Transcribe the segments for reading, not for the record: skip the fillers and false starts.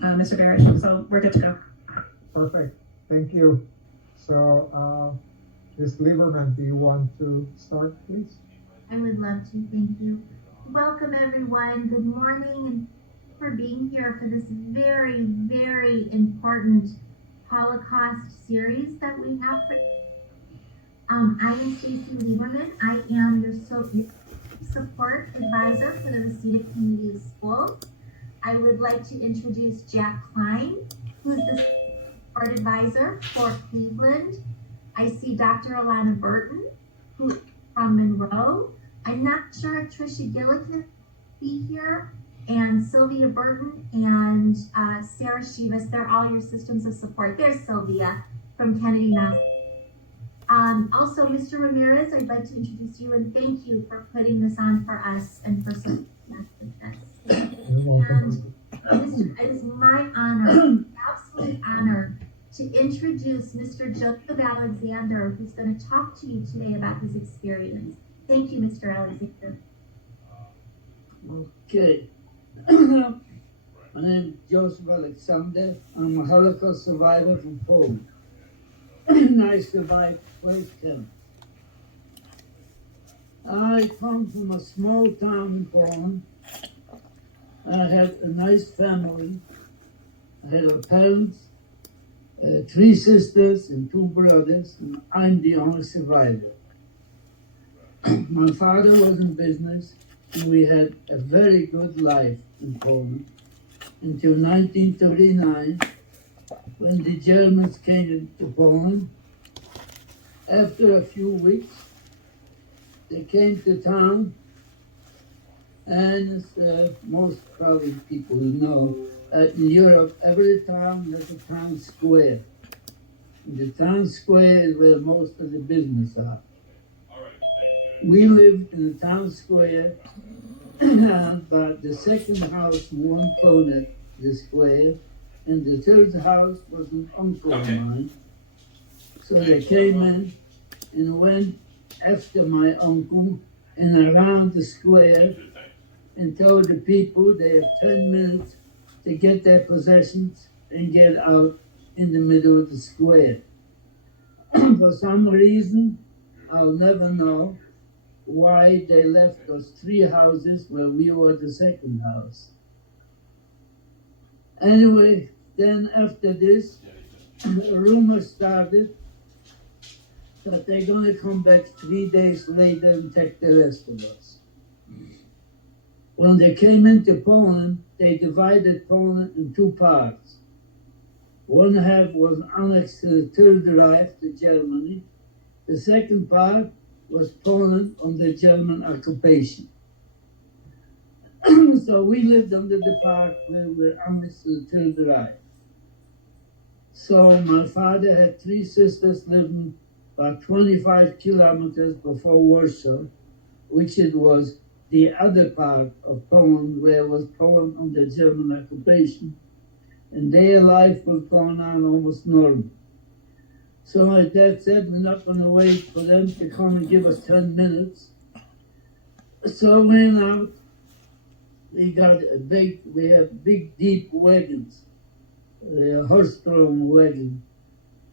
Mr. Barish. So we're good to go. Perfect. Thank you. So, Ms. Lieberman, do you want to start, please? I would love to, thank you. Welcome everyone, good morning, and for being here for this very, very important Holocaust series that we have for I'm Stacey Lieberman. I am your support advisor for the Reseda Community Schools. I would like to introduce Jack Klein, who's the support advisor for Cleveland. I see Dr. Alana Burton, who from Monroe. I'm not sure if Tricia Gillick can be here, and Sylvia Burton and Sarah Shivas. They're all your systems of support. There's Sylvia from Kennedy Knox. Also, Mr. Ramirez, I'd like to introduce you and thank you for putting this on for us and for supporting us with this. And it is my honor, absolute honor, to introduce Mr. Joseph Alexander, who's going to talk to you today about his experience. Thank you, Mr. Alexander. Okay. My name is Joseph Alexander. I'm a Holocaust survivor from Poland. And I survived 12 camps. I come from a small town in Poland. I had a nice family. I had a parents, 3 sisters and 2 brothers, and I'm the only survivor. My father was in business, and we had a very good life in Poland until 1939, when the Germans came to Poland. After a few weeks, they came to town, and most probably people know, in Europe, every town has a town square. And the town square is where most of the business are. We lived in the town square, but the second house won't own the square, and the third house was an uncle of mine. So they came in and went after my uncle and around the square and told the people they have 10 minutes to get their possessions and get out in the middle of the square. For some reason, I'll never know why they left those 3 houses where we were the second house. Anyway, then after this, a rumor started that they're going to come back 3 days later and take the rest of us. When they came into Poland, they divided Poland in 2 parts. One half was annexed to the Third Reich, to Germany. The second part was Poland under German occupation. So we lived under the part where we were annexed to the Third Reich. So my father had 3 sisters living about 25 kilometers before Warsaw, which it was the other part of Poland where was Poland under German occupation, and their life was going on almost normal. So my dad said, we're not going to wait for them to come and give us 10 minutes. So we went out. We have big, deep wagons, a horse-drawn wagon,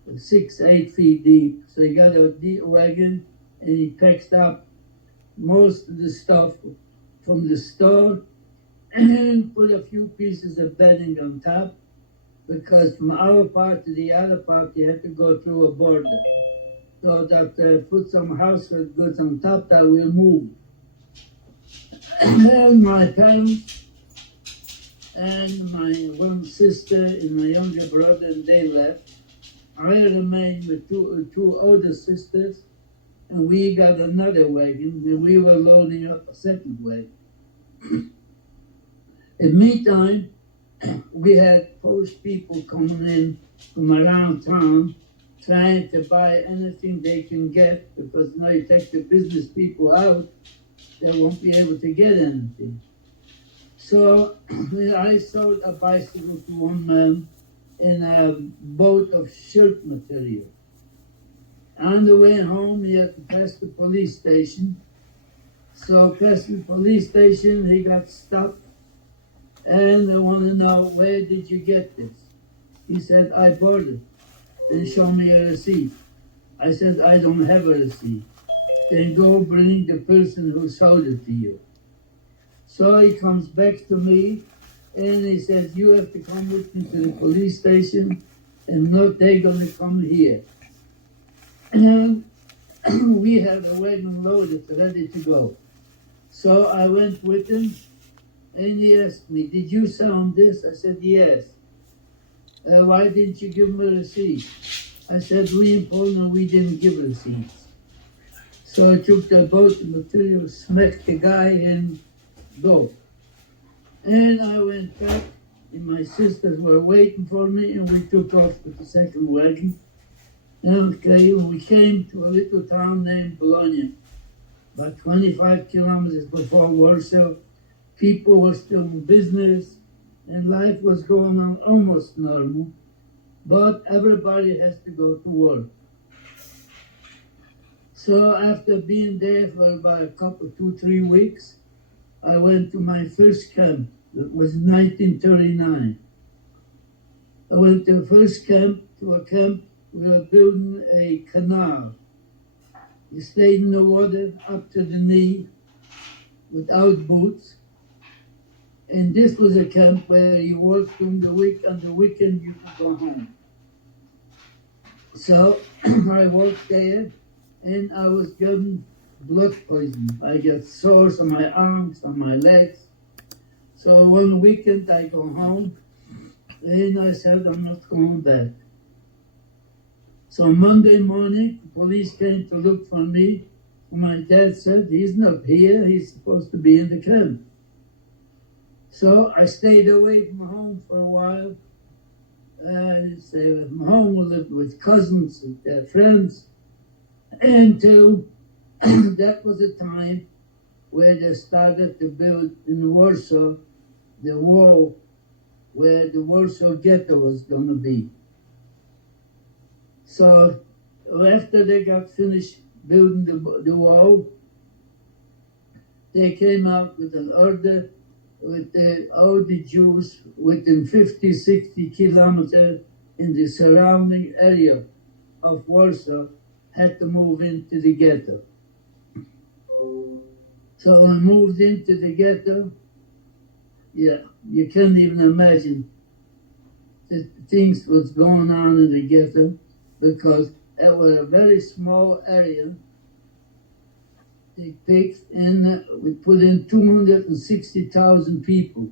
6-8 feet deep. So he got a deep wagon, and he packed up most of the stuff from the store and put a few pieces of bedding on top, because from our part to the other part, you had to go through a border. So that put some household goods on top that we'll move. And then my parents and my one sister and my younger brother, they left. I remained with two older sisters, and we got another wagon, and we were loading up a second wagon. In the meantime, we had Polish people coming in from around town trying to buy anything they can get, because now you take the business people out, they won't be able to get anything. So I sold a bicycle to one man in a boat of shirt material. On the way home, he had to pass the police station. So past the police station, he got stopped, and I want to know, where did you get this? He said, I bought it. Then show me a receipt. I said, I don't have a receipt. Then go bring the person who sold it to you. So he comes back to me and he says, you have to come with me to the police station and not they're going to come here. And we have a wagon loaded, ready to go. So I went with him and he asked me, did you sell this? I said, yes. Why didn't you give him a receipt? I said, we informed him we didn't give receipts. So I took the boat, the material, smacked the guy and go. And I went back and my sisters were waiting for me and we took off with the second wagon. And we came to a little town named Bologna, about 25 kilometers before Warsaw. People were still in business and life was going on almost normal, but everybody has to go to work. So after being there for about a couple, 2-3 weeks, I went to my first camp. It was 1939. I went to the first camp, to a camp. We were building a canal. You stayed in the water up to the knee without boots. And this was a camp where you worked during the week. On the weekend, you could go home. So I worked there, and I was given blood poisoning. I get sores on my arms, on my legs. So one weekend I go home, and I said I'm not going back. So Monday morning, the police came to look for me. My dad said, he's not here, he's supposed to be in the camp. So I stayed away from home for a while. I stayed from home, we lived with cousins and their friends. Until that was a time where they started to build in Warsaw the wall where the Warsaw Ghetto was going to be. So after they got finished building the wall, they came out with an order with all the Jews within 50, 60 kilometers in the surrounding area of Warsaw had to move into the ghetto. So I moved into the ghetto. Yeah, you can't even imagine the things what's going on in the ghetto, because it was a very small area. They picked and we put in 260,000 people.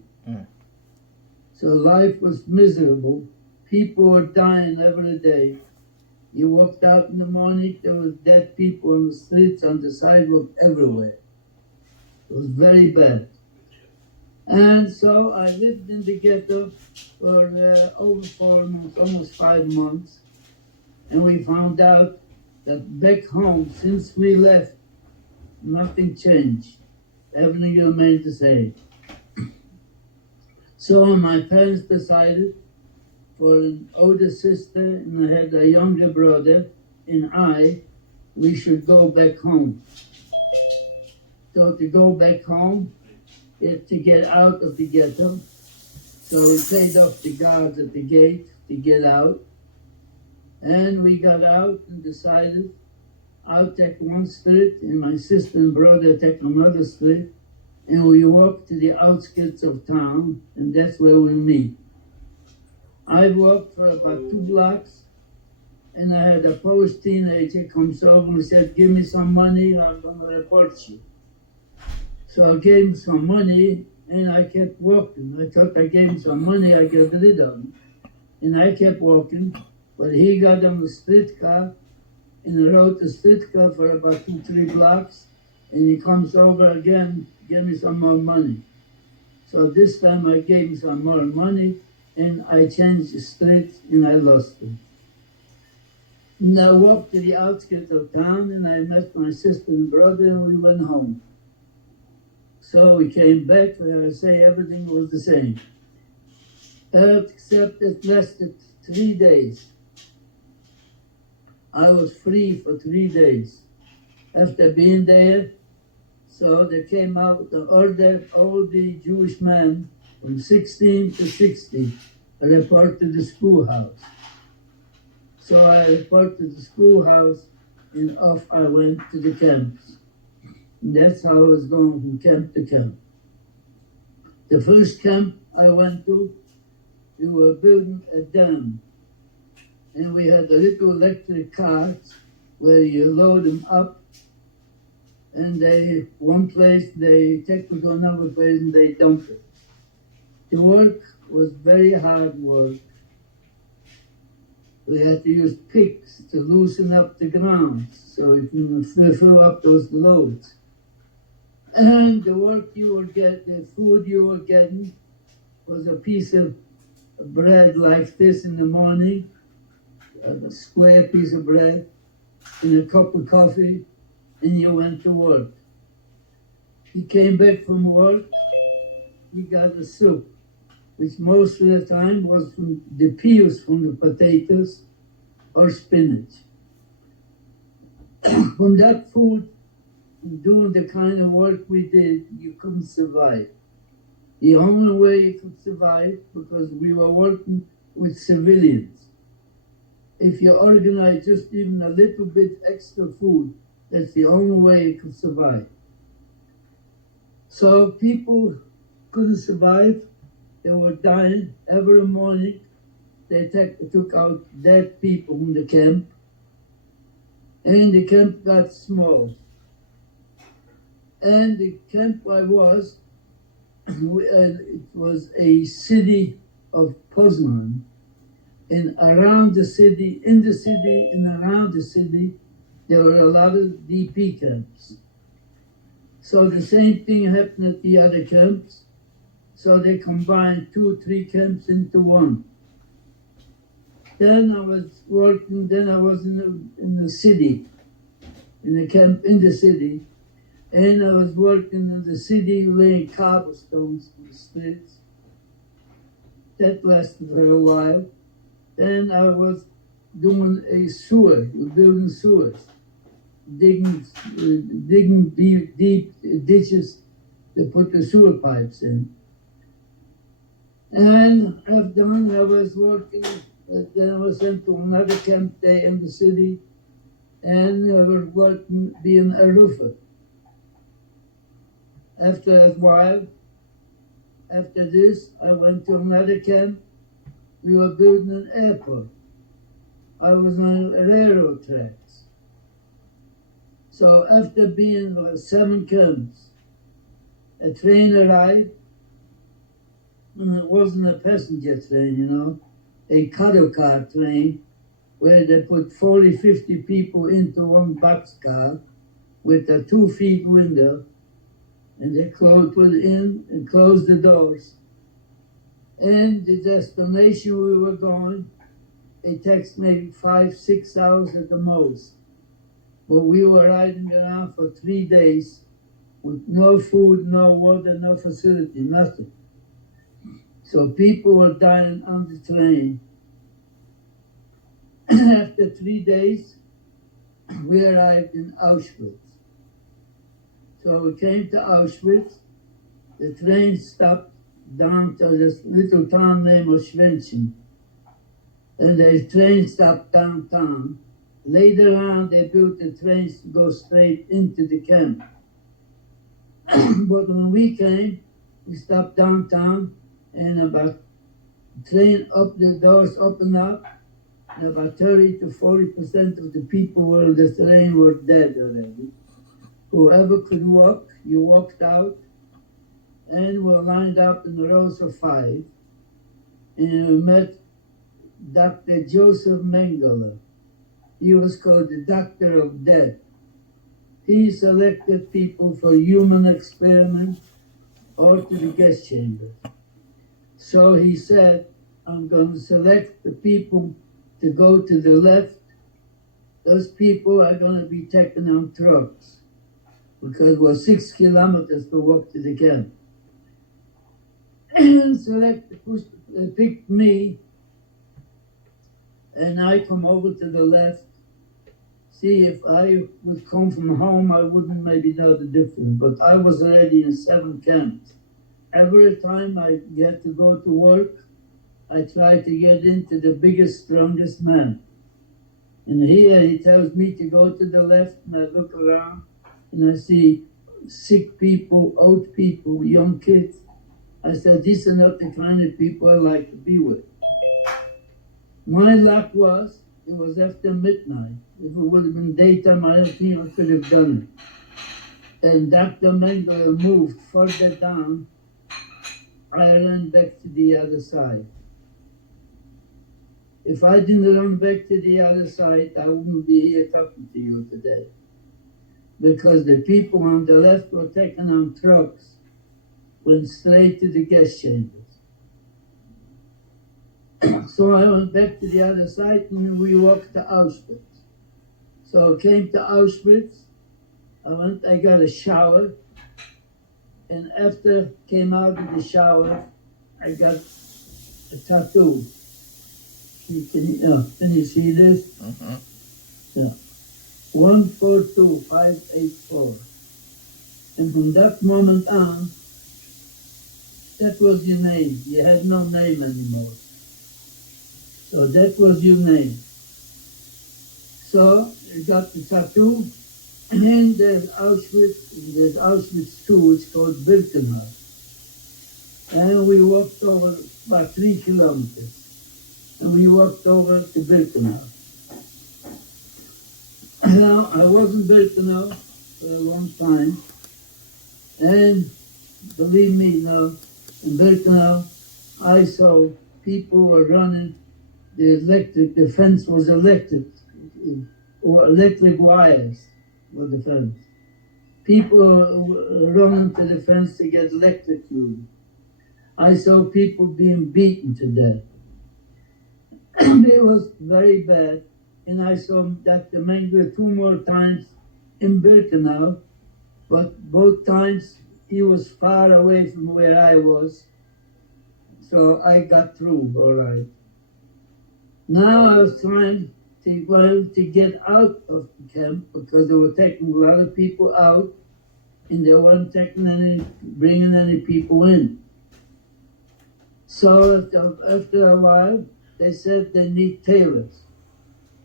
So life was miserable. People were dying every day. You walked out in the morning, there was dead people on the streets, on the sidewalk, everywhere. It was very bad. And so I lived in the ghetto for over 4 months, almost 5 months. And we found out that back home, since we left, nothing changed. Everything remained the same. So my parents decided for an older sister and I had a younger brother and we should go back home. So to go back home is to get out of the ghetto. So we paid off the guards at the gate to get out. And we got out and decided I'll take one street and my sister and brother take another street. And we walked to the outskirts of town and that's where we meet. I walked for about 2 blocks and I had a Polish teenager comes over and said, give me some money, I'm going to report you. So I gave him some money and I kept walking. I thought I gave him some money, I got rid of him. And I kept walking, but he got on the streetcar and rode the streetcar for about 2-3 blocks and he comes over again, give me some more money. So this time I gave him some more money and I changed the street and I lost him. And I walked to the outskirts of town and I met my sister and brother and we went home. So we came back, and I say everything was the same. Except it lasted 3 days. I was free for 3 days. After being there, so they came out with the order, all the Jewish men From 16 to 60, I report to the schoolhouse. So I report to the schoolhouse, and off I went to the camps. And that's how I was going from camp to camp. The first camp I went to, we were building a dam. And we had a little electric carts where you load them up, and one place they take it to another place and they dump it. The work was very hard work. We had to use picks to loosen up the ground so we can fill up those loads. And the work you would get, the food you were getting was a piece of bread like this in the morning, a square piece of bread, and a cup of coffee, and you went to work. You came back from work, you got a soup, which most of the time was from the peels from the potatoes or spinach. From that food, doing the kind of work we did, you couldn't survive. The only way you could survive, because we were working with civilians. If you organize just even a little bit extra food, that's the only way you could survive. So people couldn't survive. They were dying every morning. They took out dead people from the camp, and the camp got small. And the camp I was, it was a city of Poznan, and around the city, in the city, and around the city, there were a lot of DP camps. So the same thing happened at the other camps. So they combined 2 or 3 camps into one. Then I was working, I was in the city, in the camp in the city, and I was working in the city laying cobblestones in the streets. That lasted for a while. Then I was doing a sewer, building sewers, digging deep ditches to put the sewer pipes in. And after I was working, then I was sent to another camp there in the city, and I was working being a roofer. After a while, after this, I went to another camp. We were building an airport. I was on railroad tracks. So after being 7 camps, a train arrived, and it wasn't a passenger train, a cattle car train, where they put 40, 50 people into one boxcar with a 2-foot window, and they put it in and closed the doors. And the destination we were going, it takes maybe 5-6 hours at the most. But we were riding around for 3 days with no food, no water, no facility, nothing. So people were dying on the train. After 3 days, we arrived in Auschwitz. So we came to Auschwitz. The train stopped down to this little town named Oswiecim. And the train stopped downtown. Later on, they built the trains to go straight into the camp. But when we came, we stopped downtown, and about train up, the doors opened up, and about 30 to 40% of the people who were on the train were dead already. Whoever could walk, you walked out, and were lined up in rows of 5. And we met Dr. Joseph Mengele. He was called the Doctor of Death. He selected people for human experiment or to the gas chamber. So he said, I'm going to select the people to go to the left. Those people are going to be taken on trucks, because it was 6 kilometers to walk to the camp. And picked me, and I come over to the left. See, if I would come from home, I wouldn't maybe know the difference, but I was already in 7 camps. every time I get to go to work, I try to get into the biggest, strongest man. And here he tells me to go to the left, and I look around and I see sick people, old people, young kids. I said, these are not the kind of people I like to be with. My luck was, it was after midnight. If it would have been daytime, I don't think I could have done it. And Dr. Mengele moved further down. I ran back to the other side. If I didn't run back to the other side, I wouldn't be here talking to you today. Because the people on the left were taken on trucks, went straight to the gas chambers. So I went back to the other side and we walked to Auschwitz. So I came to Auschwitz, I got a shower, and after came out of the shower, I got a tattoo. Can you see this? Mm-hmm. Yeah. 142584. And from that moment on, that was your name. You had no name anymore. So that was your name. So you got the tattoo, and there's Auschwitz 2, it's called Birkenau. And we walked over about 3 kilometers. And we walked over to Birkenau. Now, I was in Birkenau for a long time, and believe me now, in Birkenau, I saw people were running, the fence was electric wires were the fence. People were running to the fence to get electrocuted. I saw people being beaten to death. It was very bad. And I saw Dr. Mengele 2 more times in Birkenau, but both times he was far away from where I was. So I got through all right. Now I was trying to get out of the camp because they were taking a lot of people out and they weren't bringing any people in. So after a while, they said they need tailors.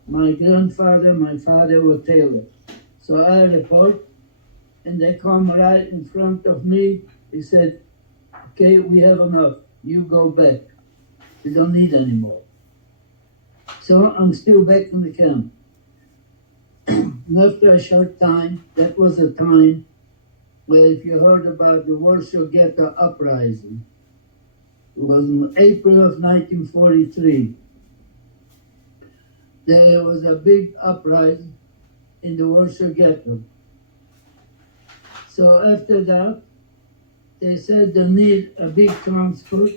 My grandfather, my father were tailors. So I report, and they come right in front of me. They said, okay, we have enough. You go back. We don't need any more. So I'm still back in the camp. And after a short time, that was a time where if you heard about the Warsaw Ghetto uprising, it was in April of 1943. There was a big uprising in the Warsaw Ghetto. So after that, they said they need a big transport,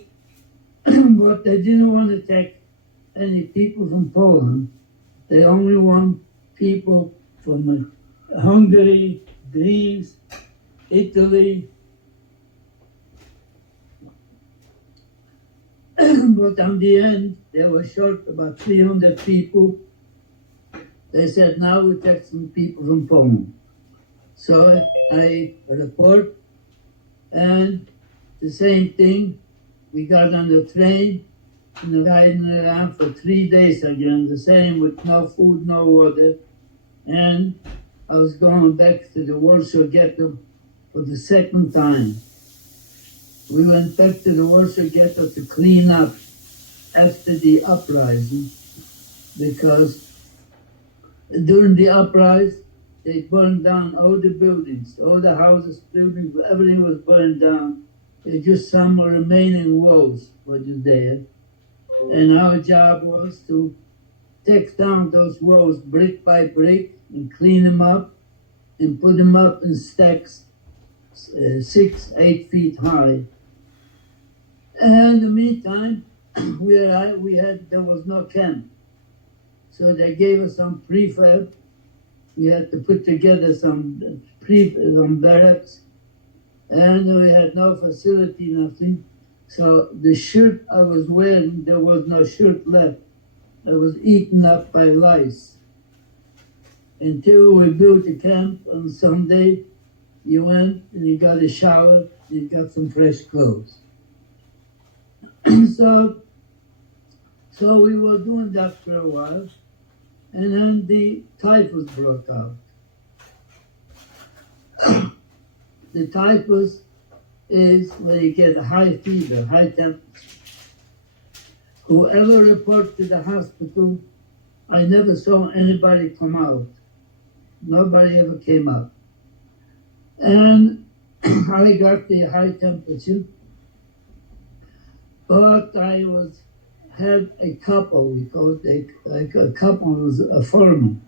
but they didn't want to take any people from Poland. They only want people from Hungary, Greece, Italy. But on the end, they were short about 300 people. They said, now we take some people from Poland. So I report, and the same thing, we got on the train and riding around for 3 days again, the same with no food, no water. And I was going back to the Warsaw Ghetto for the second time. We went back to the Warsaw Ghetto to clean up after the uprising, because during the uprising, they burned down all the buildings, all the houses, buildings, everything was burned down. There's just some remaining walls were there. And our job was to take down those walls brick by brick and clean them up and put them up in stacks 6-8 feet high. And in the meantime, there was no camp. So they gave us some prefab. We had to put together some barracks, and we had no facility, nothing. So the shirt I was wearing, there was no shirt left. It was eaten up by lice. Until we built a camp on Sunday, You went and you got a shower, you got some fresh clothes. so we were doing that for a while, and then the typhus broke out. The typhus is when you get a high fever, high temperature. Whoever reported to the hospital, I never saw anybody come out. Nobody ever came out. And I got the high temperature, but I had a couple, we called it a couple, was a foreman.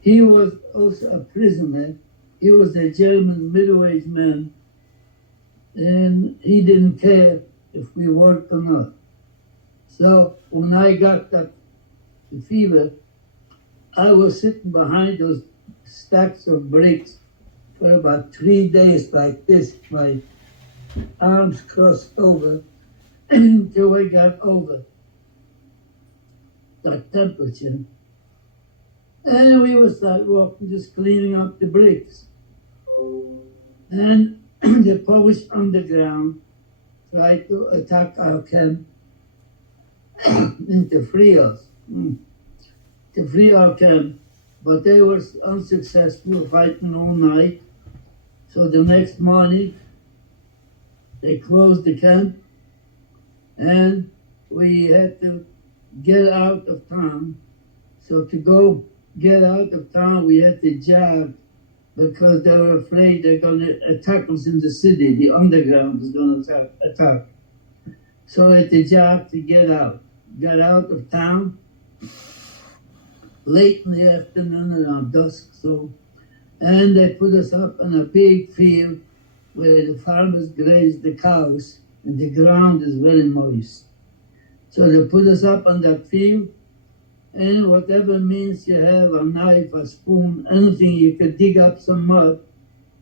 He was also a prisoner. He was a German middle-aged man, and he didn't care if we worked or not. So when I got that fever, I was sitting behind those stacks of bricks for about 3 days like this, my arms crossed over, until I got over that temperature. And we would start walking, just cleaning up the bricks. And the Polish underground tried to attack our camp and to free us, to free our camp. But they were unsuccessful, fighting all night. So the next morning, they closed the camp, and we had to get out of town. So to go get out of town, we had to jog, because they were afraid they're going to attack us in the city. The underground was going to attack. So I had to jog to get out. Got out of town late in the afternoon, around dusk. And they put us up in a big field where the farmers graze the cows, and the ground is very moist. So they put us up on that field, and whatever means you have, a knife, a spoon, anything, you could dig up some mud,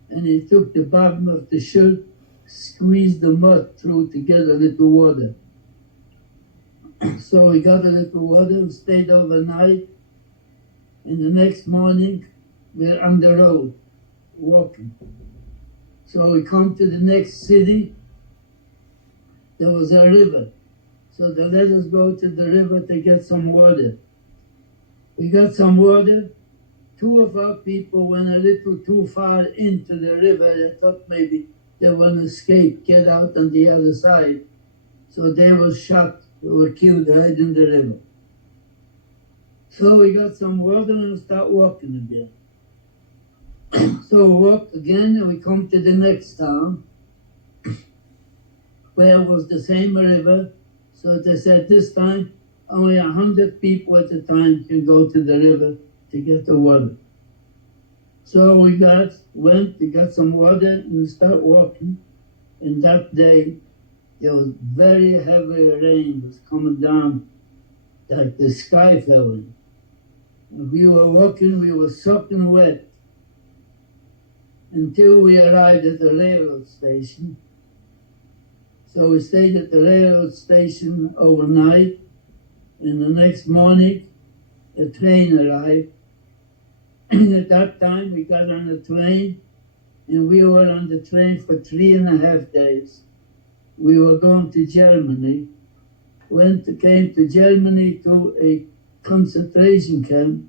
and he took the bottom of the shirt, squeezed the mud through to get a little water. So we got a little water and stayed overnight, and the next morning we're on the road, walking. So we come to the next city, there was a river. So they let us go to the river to get some water. We got some water. 2 of our people went a little too far into the river. They thought maybe they want to escape, get out on the other side. So they were shot, they were killed right in the river. So we got some water and start walking again. So we walk again, and we come to the next town, where was the same river. So they said this time only 100 people at a time can go to the river to get the water. So we got some water, and we start walking. And that day there was very heavy rain was coming down, like the sky fell in. And we were walking, we were soaking wet, until we arrived at the railroad station. So we stayed at the railroad station overnight, and the next morning the train arrived. And at that time we got on the train, and we were on the train for 3.5 days. We were going to Germany. Came to Germany to a concentration camp.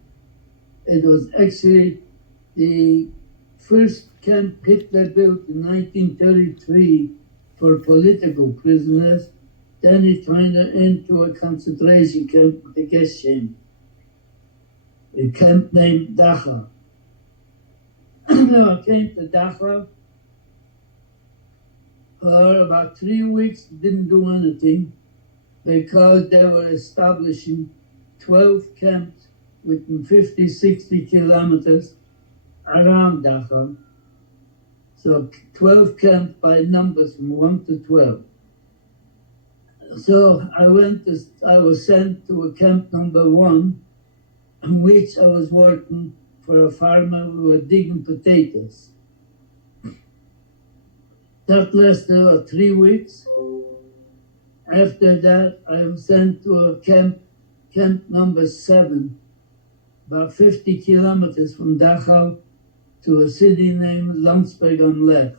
It was actually the first camp Hitler built in 1933 for political prisoners. Then he turned it into a concentration camp with a gas chamber. A camp named Dachau. I came to Dachau for about 3 weeks, didn't do anything, because they were establishing 12 camps within 50, 60 kilometers around Dachau. So 12 camps by numbers from 1 to 12. So I was sent to a camp number 1, in which I was working for a farmer who were digging potatoes. That lasted 3 weeks. After that, I was sent to a camp number 7, about 50 kilometers from Dachau, to a city named Landsberg am Lech.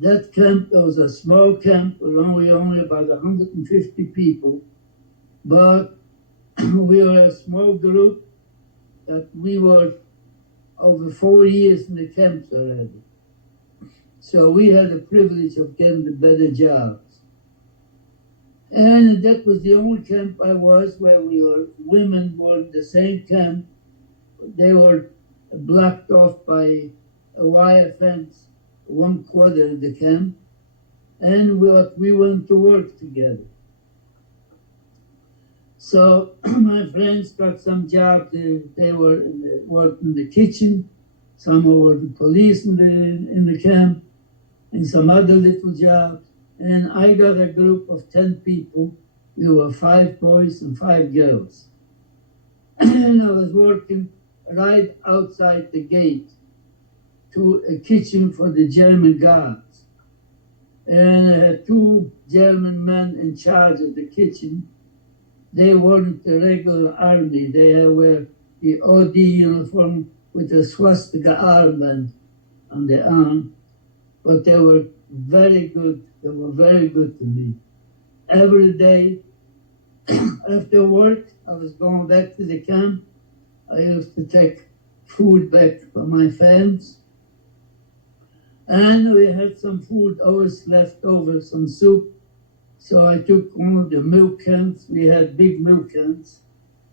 That camp was a small camp with only about 150 people, but we were a small group that we were over 4 years in the camps already. So we had the privilege of getting the better jobs. And that was the only camp I was where women were in the same camp. They were blocked off by a wire fence, 1/4 of the camp, and we went to work together. So my friends got some jobs. They were worked in the kitchen. Some were the police in the camp, and some other little jobs. And I got a group of 10 people. We were 5 boys and 5 girls. And I was working right outside the gate to a kitchen for the German guards. And I had 2 German men in charge of the kitchen. They weren't the regular army. They were the OD uniform with a swastika armband on the arm. But they were very good. They were very good to me. Every day after work, I was going back to the camp. I used to take food back for my friends. And we had some food always left over, some soup. So I took one of the milk cans, we had big milk cans,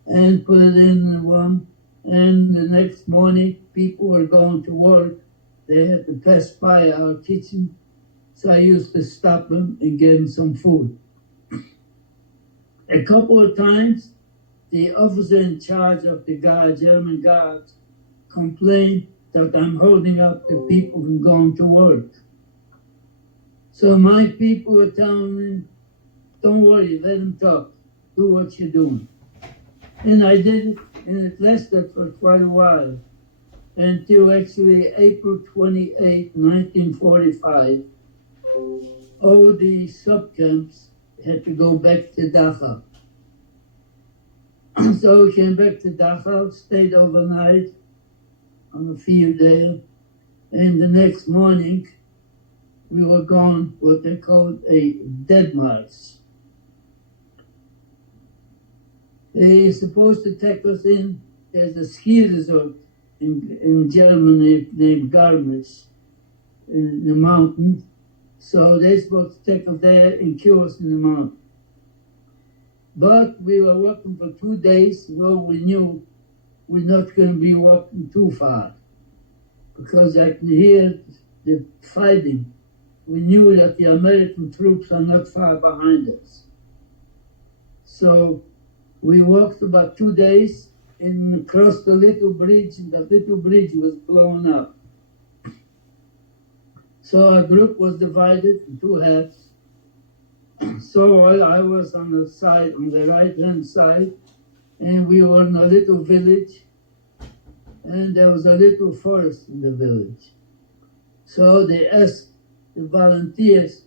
and put it in one. And the next morning, people were going to work. They had to pass by our kitchen. So I used to stop them and give them some food. A couple of times, the officer in charge of the German guards, complained that I'm holding up the people from going to work. So my people were telling me, don't worry, let them talk. Do what you're doing. And I did it, and it lasted for quite a while, until actually April 28, 1945, all the subcamps had to go back to Dachau. So we came back to Dachau, stayed overnight on the field there, and the next morning we were going what they called a dead march. They supposed to take us in. There's a ski resort in Germany named Garmisch in the mountains. So they're supposed to take us there and kill us in the mountain. But we were walking for 2 days, so we knew we're not going to be walking too far, because I could hear the fighting. We knew that the American troops are not far behind us. So we walked about 2 days and crossed the little bridge, and the little bridge was blown up. So our group was divided in 2 halves. So I was on the side, on the right-hand side, and we were in a little village, and there was a little forest in the village. So they asked the volunteers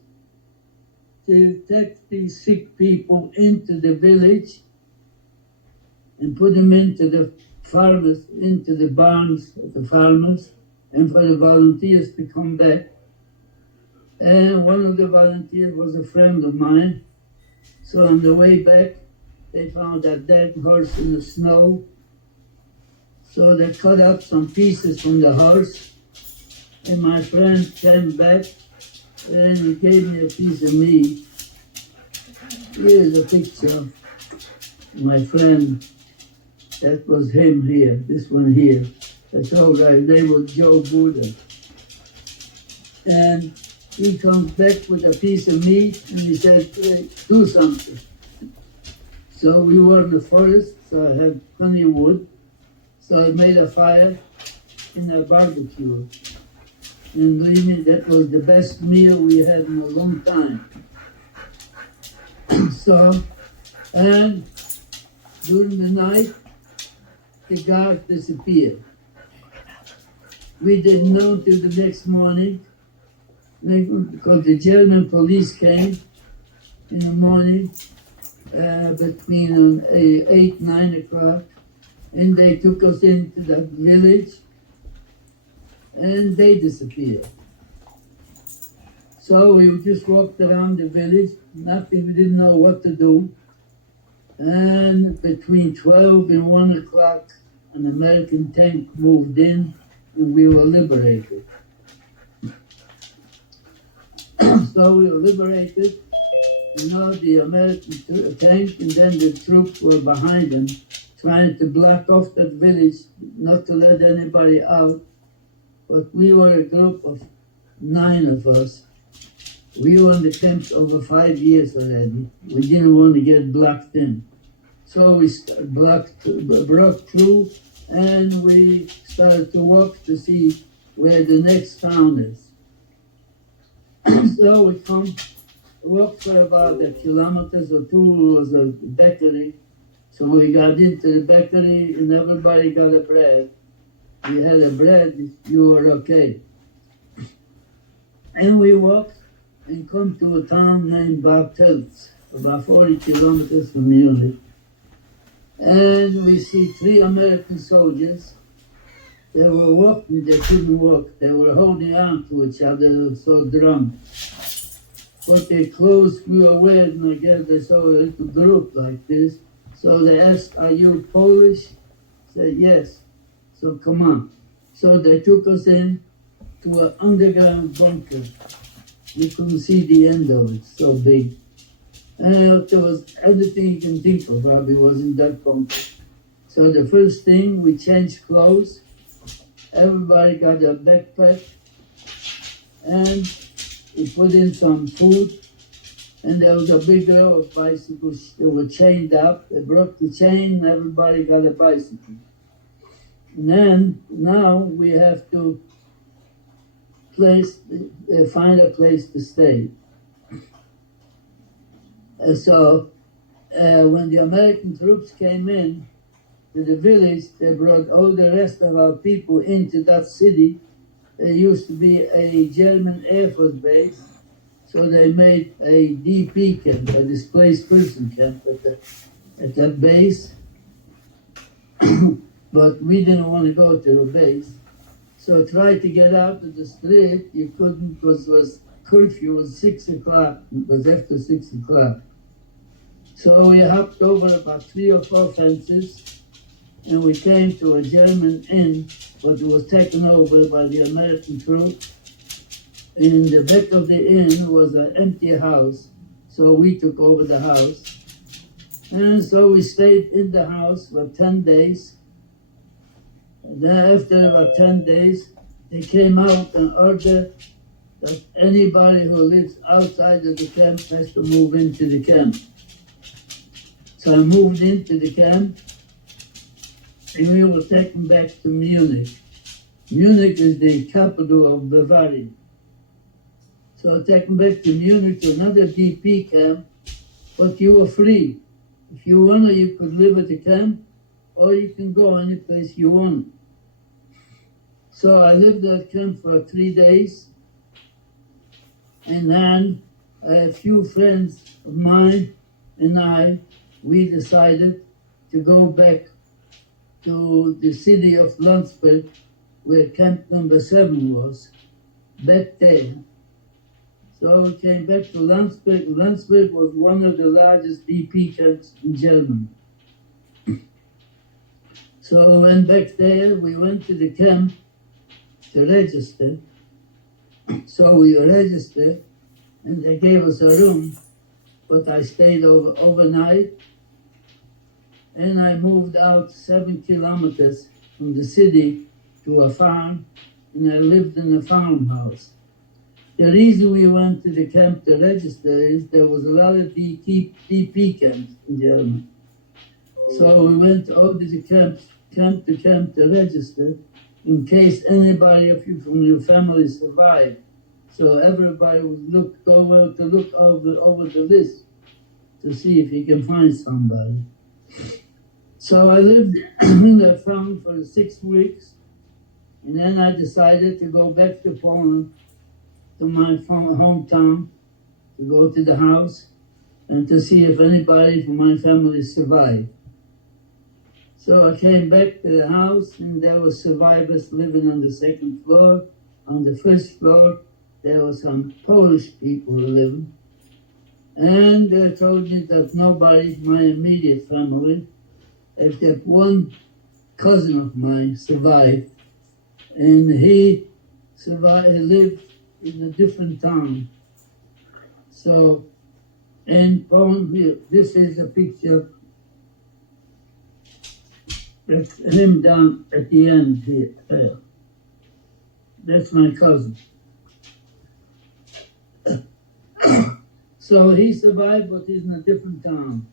to take these sick people into the village and put them into the farmers, into the barns of the farmers, and for the volunteers to come back. And one of the volunteers was a friend of mine. So on the way back, they found a dead horse in the snow. So they cut up some pieces from the horse, and my friend came back and he gave me a piece of meat. Here's a picture of my friend. That was him here, this one here. That's all right, his name was Joe Buddha. And he comes back with a piece of meat and he said, hey, do something. So we were in the forest, so I had plenty of wood. So I made a fire in a barbecue. And believe me, that was the best meal we had in a long time. And during the night, the guards disappeared. We didn't know until the next morning, because the German police came in the morning between 8, 9 o'clock, and they took us into that village and they disappeared. So we just walked around the village, nothing, we didn't know what to do. And between 12 and 1 o'clock, an American tank moved in and we were liberated. So we were liberated, the American tank, and then the troops were behind them, trying to block off that village, not to let anybody out. But we were a group of 9 of us. We were in the camps over 5 years already. We didn't want to get blocked in. So we broke through, and we started to walk to see where the next town is. So we walked for about a kilometer or two. It was a bakery. So we got into the bakery, and everybody got a bread. You had a bread, you were okay. And we walked and come to a town named Bartels, about 40 kilometers from Munich. And we see 3 American soldiers. They were walking, they couldn't walk. They were holding on to each other, they were so drunk. But their clothes we were wearing, I guess they saw a little group like this. So they asked, "Are you Polish?" I said, "Yes." So come on. So they took us in to an underground bunker. You couldn't see the end of it, so big. And there was everything you can think of probably was in that bunker. So the first thing, we changed clothes. Everybody got a backpack. And we put in some food. And there was a big row of bicycles. They were chained up. They broke the chain, and everybody got a bicycle. And then, now we have to find a place to stay. So when the American troops came in to the village, they brought all the rest of our people into that city. There used to be a German Air Force base, so they made a DP camp, a displaced person camp at that base. But we didn't want to go to the base. So tried to get out to the street, you couldn't because it was curfew, was 6 o'clock, it was after 6 o'clock. So we hopped over about 3 or 4 fences, and we came to a German inn, but it was taken over by the American troops. In the back of the inn was an empty house, so we took over the house. And so we stayed in the house for 10 days. And then after about 10 days, they came out and ordered that anybody who lives outside of the camp has to move into the camp. So I moved into the camp, and we were taken back to Munich. Munich is the capital of Bavaria. So taken back to Munich to another DP camp, but you were free. If you wanted, you could live at the camp, or you can go any place you want. So I lived at camp for 3 days, and then a few friends of mine and we decided to go back to the city of Landsberg, where camp number 7 was, back there. So we came back to Landsberg. Landsberg was one of the largest DP camps in Germany. So I went back there, we went to the camp to register. So we registered, and they gave us a room, but I stayed overnight, and I moved out 7 kilometers from the city to a farm, and I lived in a farmhouse. The reason we went to the camp to register is there was a lot of DP camps in Germany. So we went over to the camp to register in case anybody of you from your family survived. So everybody would look over the list to see if you can find somebody. So I lived in that farm for 6 weeks, and then I decided to go back to Poland, to my hometown, to go to the house and to see if anybody from my family survived. So I came back to the house, and there were survivors living on the second floor. On the first floor, there were some Polish people living. And they told me that nobody, my immediate family, except one cousin of mine, survived. And he survived, he lived in a different town. So, and Poland, this is a picture. That's him down at the end here. That's my cousin. So he survived, but he's in a different town.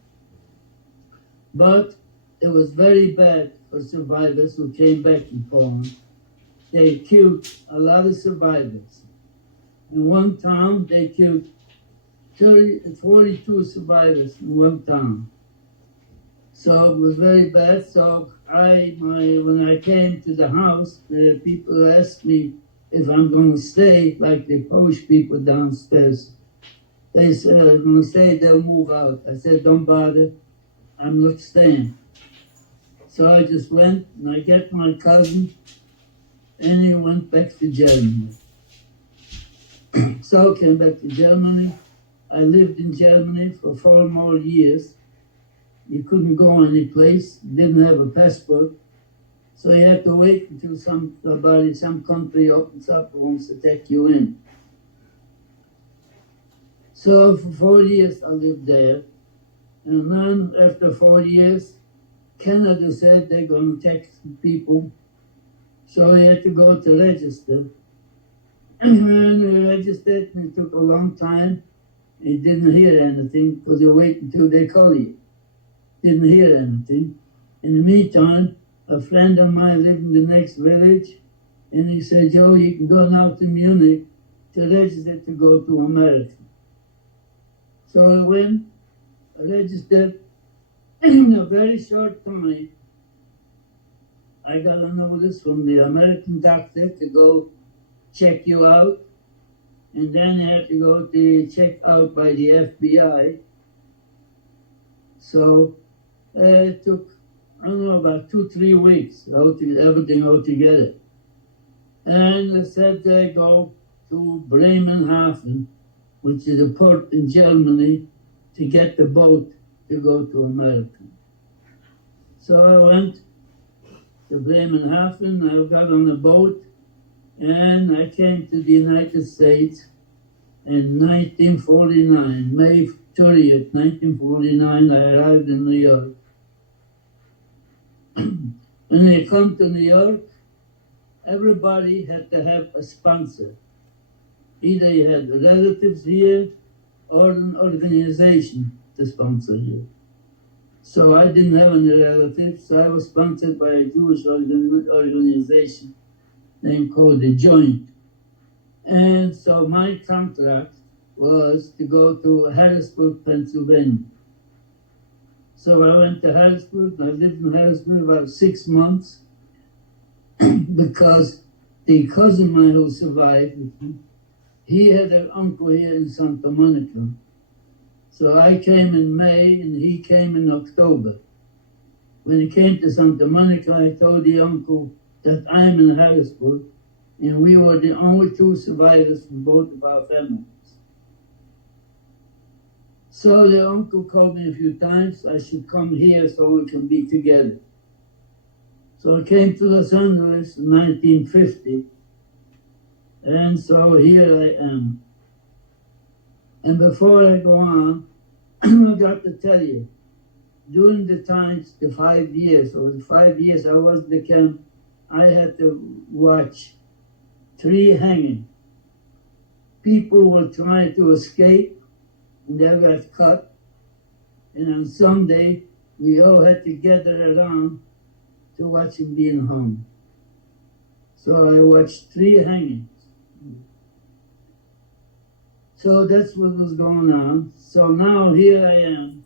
But it was very bad for survivors who came back in Poland. They killed a lot of survivors. In one town, they killed 42 survivors in one town. So it was very bad. So when I came to the house, the people asked me if I'm going to stay, like the Polish people downstairs. They said, I'm going to stay, they'll move out. I said, don't bother, I'm not staying. So I just went, and I got my cousin, and he went back to Germany. So I came back to Germany. I lived in Germany for 4 more years. You couldn't go any place, didn't have a passport. So you had to wait until some country opens up and wants to take you in. So for 4 years I lived there. And then after 4 years, Canada said they're going to take some people. So I had to go to register. And we registered, and it took a long time. You didn't hear anything because you wait until they call you. Didn't hear anything. In the meantime, a friend of mine lived in the next village, and he said, Joe, you can go now to Munich to register to go to America. So I went, I registered. In a very short time, I got a notice from the American doctor to go check you out, and then you had to go to check out by the FBI. So it took, I don't know, about 2-3 weeks, everything all together. And they said they go to Bremerhaven, which is a port in Germany, to get the boat to go to America. So I went to Bremerhaven, I got on a boat, and I came to the United States in 1949, May 30th, 1949, I arrived in New York. When I come to New York, everybody had to have a sponsor. Either you had relatives here or an organization to sponsor you. So I didn't have any relatives, so I was sponsored by a Jewish organization named called the Joint. And so my contract was to go to Harrisburg, Pennsylvania. So I went to Harrisburg, I lived in Harrisburg about 6 months because the cousin of mine who survived, he had an uncle here in Santa Monica. So I came in May and he came in October. When he came to Santa Monica, I told the uncle that I'm in Harrisburg, and we were the only 2 survivors from both of our families. So the uncle called me a few times, I should come here so we can be together. So I came to Los Angeles in 1950, and so here I am. And before I go on, I got to tell you, during the times, the 5 years, or the 5 years I was in the camp, I had to watch 3 hanging. People were trying to escape, and they got cut. And on Sunday, we all had to gather around to watch him being hung. So I watched 3 hangings. So that's what was going on. So now here I am,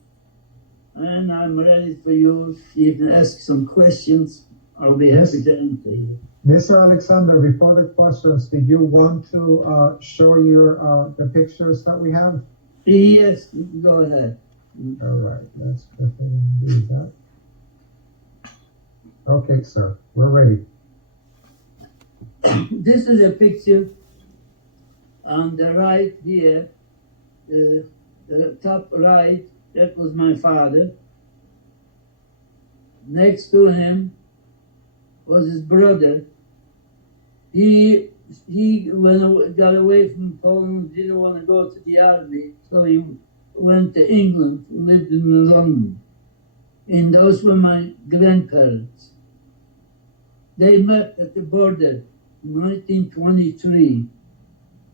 and I'm ready for you. If you can ask some questions, I'll be happy to answer you. Mr. Alexander, before the questions, did you want to show your the pictures that we have? Yes, you can go ahead. All right, let's go ahead and do that. Okay, sir. We're ready. This is a picture on the right here, the top right. That was my father. Next to him was his brother. He got away from Poland, didn't want to go to the army, so he went to England, lived in London. And those were my grandparents. They met at the border in 1923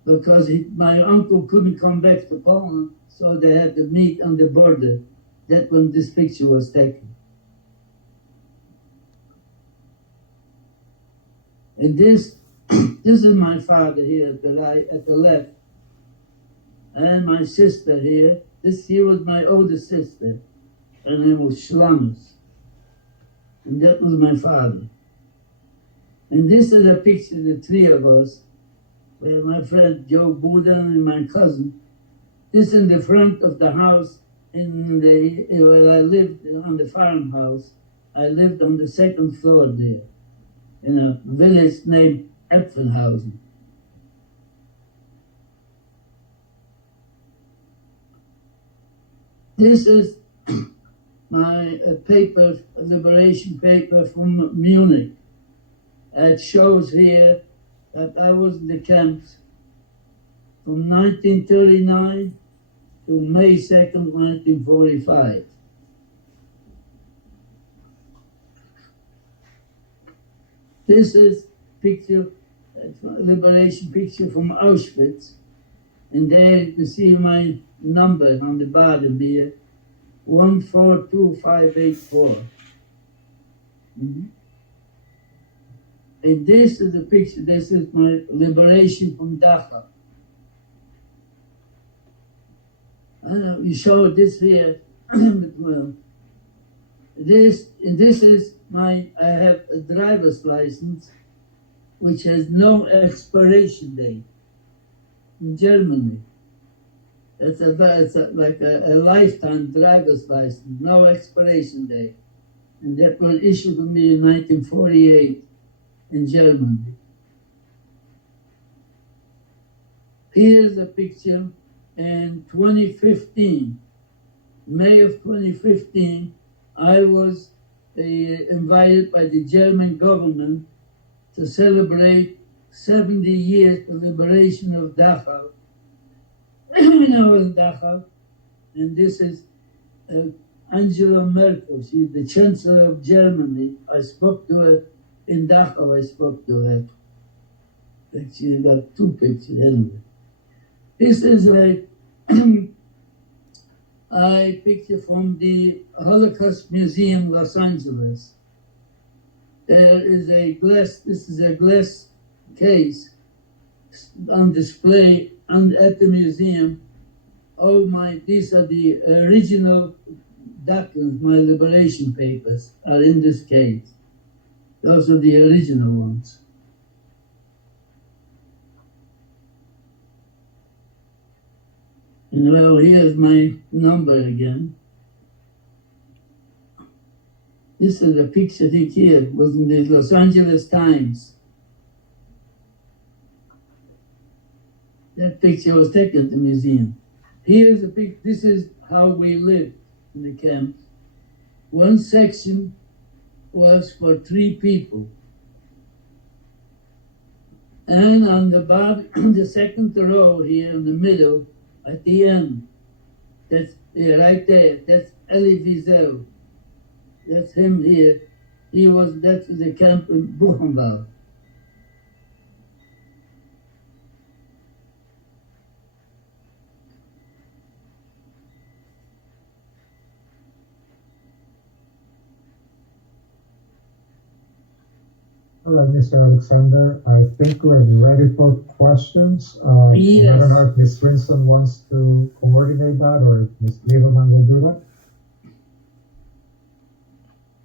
because my uncle couldn't come back to Poland, so they had to meet on the border. That's when this picture was taken. And this is my father here at the right, at the left, and my sister here. This here was my older sister. Her name was Sherman, and that was my father. And this is a picture of the three of us, where my friend Joe Buddha and my cousin. This in the front of the house where I lived on the farmhouse. I lived on the second floor there, in a village named Epfenhausen. This is my paper, liberation paper from Munich. It shows here that I was in the camps from 1939 to May 2nd, 1945. This is picture, liberation picture from Auschwitz. And there you can see my number on the bottom here, 142584. Mm-hmm. And this is the picture, this is my liberation from Dachau. You show this here. Well, this is I have a driver's license which has no expiration date in Germany. It's like a lifetime driver's license, no expiration date. And that was issued to me in 1948 in Germany. Here's a picture in 2015, May of 2015, I was invited by the German government to celebrate 70 years of liberation of Dachau. When I was in Dachau, and this is Angela Merkel. She's the Chancellor of Germany. I spoke to her in Dachau. I spoke to her. She got two pictures anyway. This is a picture from the Holocaust Museum, Los Angeles. There is a glass, this is a glass case on display at the museum. These are the original documents, my liberation papers are in this case. Those are the original ones. And well, here's my number again. This is a picture here. It was in the Los Angeles Times. That picture was taken at the museum. Here's a picture. This is how we lived in the camp. One section was for 3 people. And on the bottom, the second row here in the middle, at the end, that's right there, that's Elie Wiesel. That's him here. That's the camp in Buchenwald. All right, Mr. Alexander, I think we're ready for questions. Yes. I don't know if Ms. Winston wants to coordinate that or if Ms. Lieberman will do that.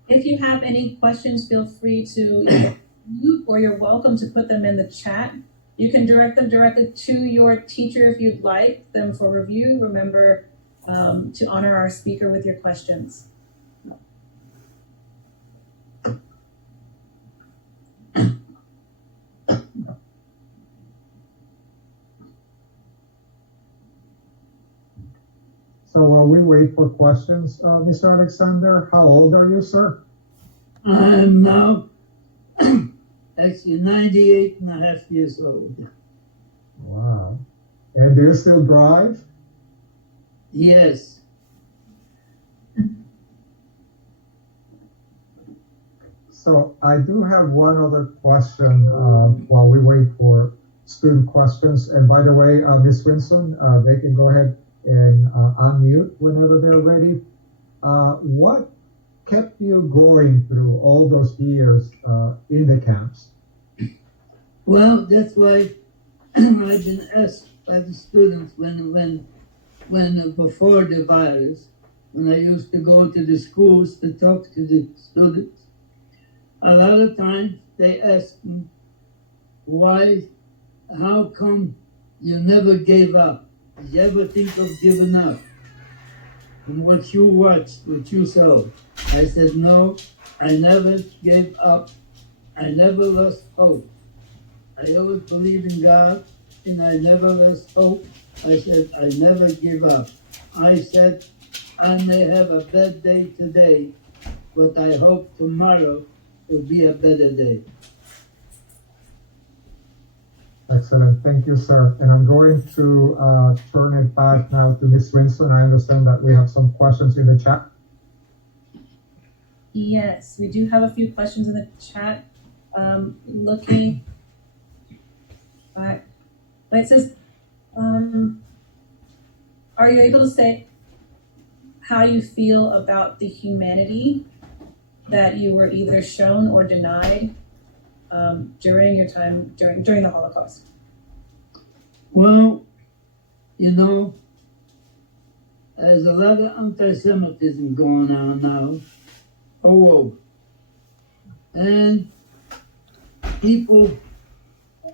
If you have any questions, feel free to mute, or you're welcome to put them in the chat. You can direct them directly to your teacher if you'd like them for review. Remember to honor our speaker with your questions. So while we wait for questions, Mr. Alexander, how old are you, sir? I'm now actually 98 and a half years old. Wow. And do you still drive? Yes. So I do have one other question while we wait for student questions. And by the way, Ms. Winson, they can go ahead and unmute whenever they're ready. What kept you going through all those years in the camps? Well, that's why I've been asked by the students when before the virus, when I used to go to the schools to talk to the students, a lot of times they ask me, why, how come you never gave up? Did you ever think of giving up? From what you watched, what you saw. I said, no, I never gave up. I never lost hope. I always believed in God, and I never lost hope. I said, I never give up. I said, I may have a bad day today, but I hope tomorrow will be a better day. Excellent. Thank you, sir. And I'm going to turn it back now to Ms. Winston. I understand that we have some questions in the chat. Yes, we do have a few questions in the chat. Looking back, but it says, are you able to say how you feel about the humanity that you were either shown or denied during your time during the Holocaust? Well, you know, there's a lot of anti-Semitism going on now. And people,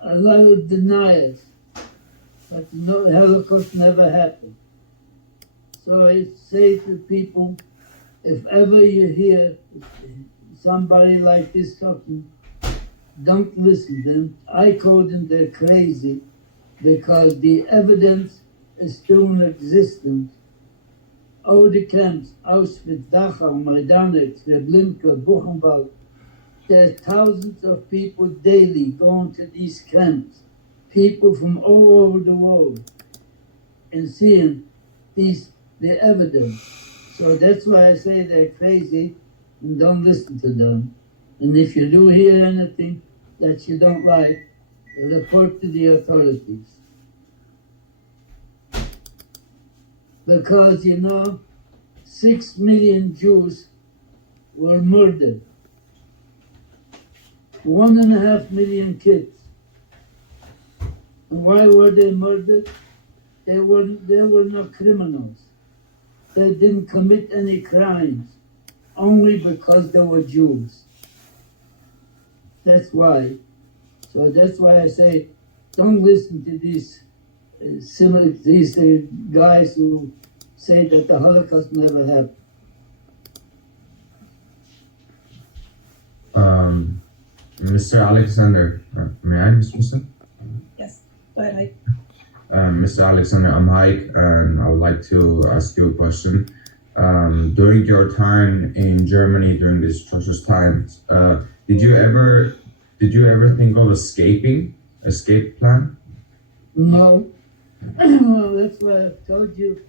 a lot of deniers that the Holocaust never happened. So I say to people, if ever you hear somebody like this talking, don't listen to them. I call them they're crazy because the evidence is still in existence. All the camps, Auschwitz, Dachau, Majdanek, Treblinka, Buchenwald, there are thousands of people daily going to these camps, people from all over the world, and seeing the evidence. So that's why I say they're crazy and don't listen to them. And if you do hear anything that you don't like, report to the authorities. Because, 6 million Jews were murdered. 1.5 million kids. And why were they murdered? They were not criminals. They didn't commit any crimes, only because they were Jews. That's why. So that's why I say, don't listen to these guys who say that the Holocaust never happened. Mr. Alexander, may I, Ms. Wilson? Yes, go ahead, Mike. Mr. Alexander, I'm Mike, and I would like to ask you a question. During your time in Germany during these torturous times, did you ever think of escape plan? No. Well, that's what I've told you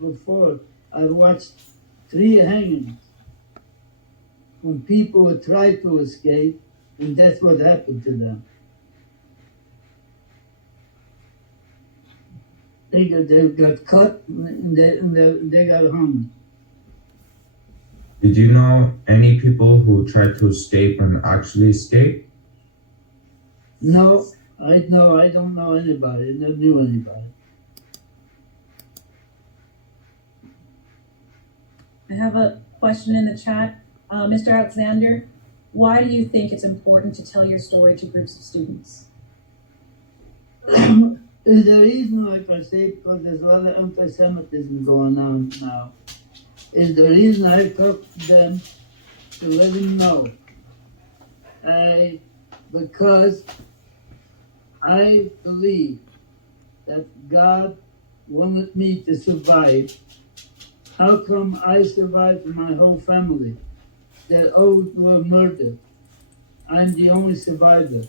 before. I watched 3 hangings when people would try to escape, and that's what happened to them. They got cut and they got hung. Did you know any people who tried to escape and actually escaped? No, I don't know anybody. I never knew anybody. I have a question in the chat. Mr. Alexander, why do you think it's important to tell your story to groups of students? Is the reason, like I say, because there's a lot of anti-Semitism going on now. Is the reason I talk to them to let them know. Because I believe that God wanted me to survive How come I survived and my whole family? That all were murdered. I'm the only survivor.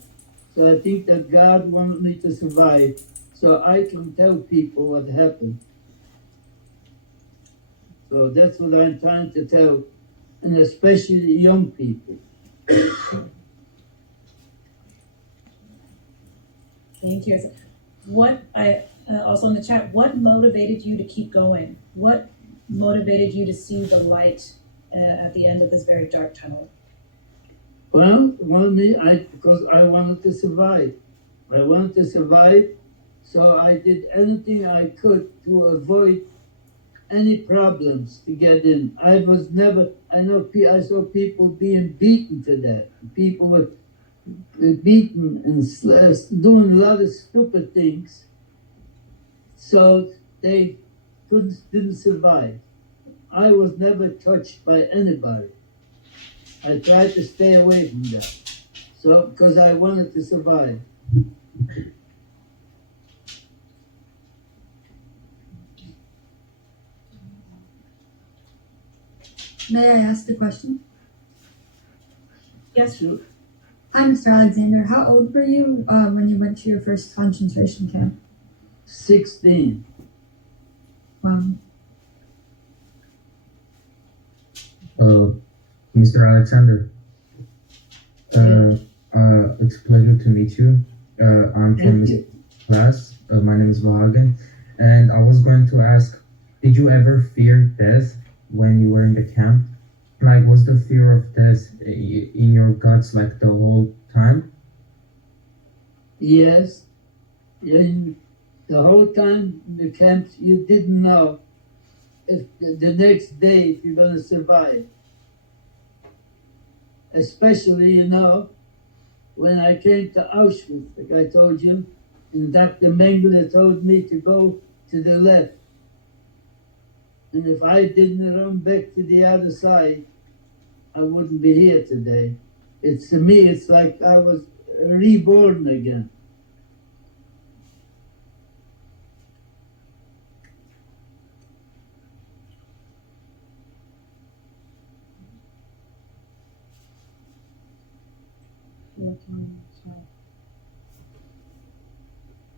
So I think that God wanted me to survive so I can tell people what happened. So that's what I'm trying to tell, and especially young people. Thank you. What I also in the chat, what motivated you to keep going? What motivated you to see the light at the end of this very dark tunnel? Well, because I wanted to survive. I wanted to survive, so I did anything I could to avoid any problems to get in. I saw people being beaten to death. People were beaten and doing a lot of stupid things, so they didn't survive. I was never touched by anybody. I tried to stay away from that. So, because I wanted to survive. May I ask the question? Yes. Sure. Hi, Mr. Alexander. How old were you when you went to your first concentration camp? 16. Wow. Mr. Alexander, it's a pleasure to meet you. I'm from this class. My name is Vahagan, and I was going to ask, did you ever fear death when you were in the camp? Like, was the fear of death in your guts like the whole time? Yes. And the whole time in the camps, you didn't know if the next day if you're going to survive. Especially, when I came to Auschwitz, like I told you, and Dr. Mengele told me to go to the left. And if I didn't run back to the other side, I wouldn't be here today. To me, it's like I was reborn again.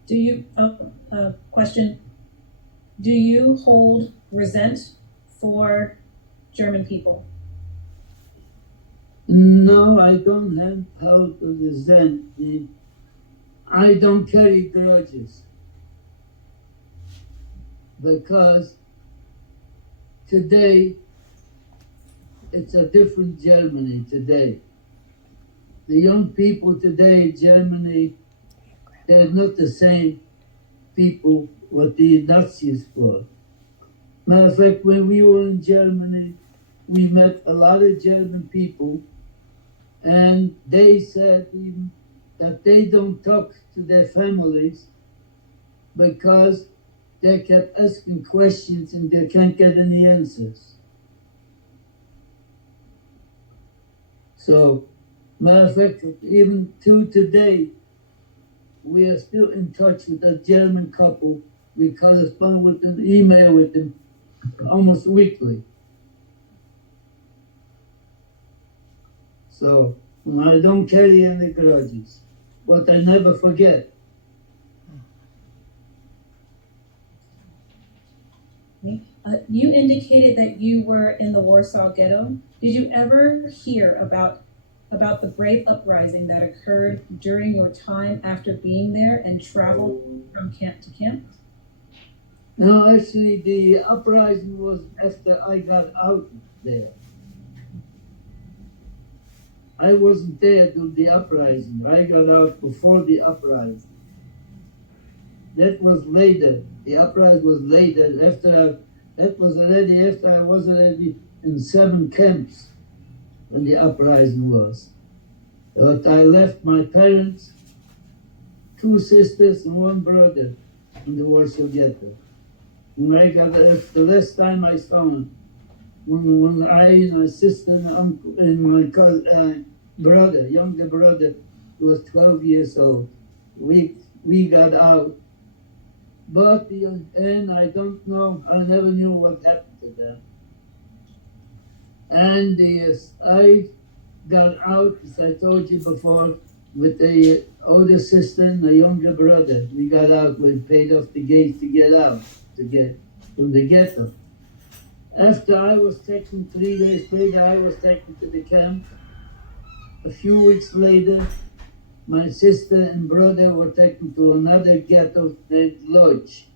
Do you, question, do you hold resent for German people? No, I don't have how to resent. I don't carry grudges. Because today, it's a different Germany today. The young people today in Germany, they're not the same people what the Nazis were. Matter of fact, when we were in Germany, we met a lot of German people, and they said even that they don't talk to their families because they kept asking questions and they can't get any answers. So, matter of fact, even to today, we are still in touch with a German couple. We correspond with them, email with them almost weekly. So, I don't carry any grudges, but I never forget. You indicated that you were in the Warsaw Ghetto. Did you ever hear about the brave uprising that occurred during your time after being there and traveled from camp to camp? No, actually, the uprising was after I got out there. I wasn't there during the uprising. I got out before the uprising. That was later. The uprising was later. That was already after I was already in 7 camps when the uprising was. But I left my parents, 2 sisters and 1 brother in the Warsaw Ghetto. When I got the last time I saw him, when I and my sister and uncle and my cousin, younger brother, who was 12 years old, we got out but and I don't know. I never knew what happened to them. And I got out, as I told you before, with the older sister and the younger brother. We got out. We paid off the gate to get out, to get from the ghetto. After I was taken 3 days later, I was taken to the camp. A few weeks later, my sister and brother were taken to another ghetto named Lodge.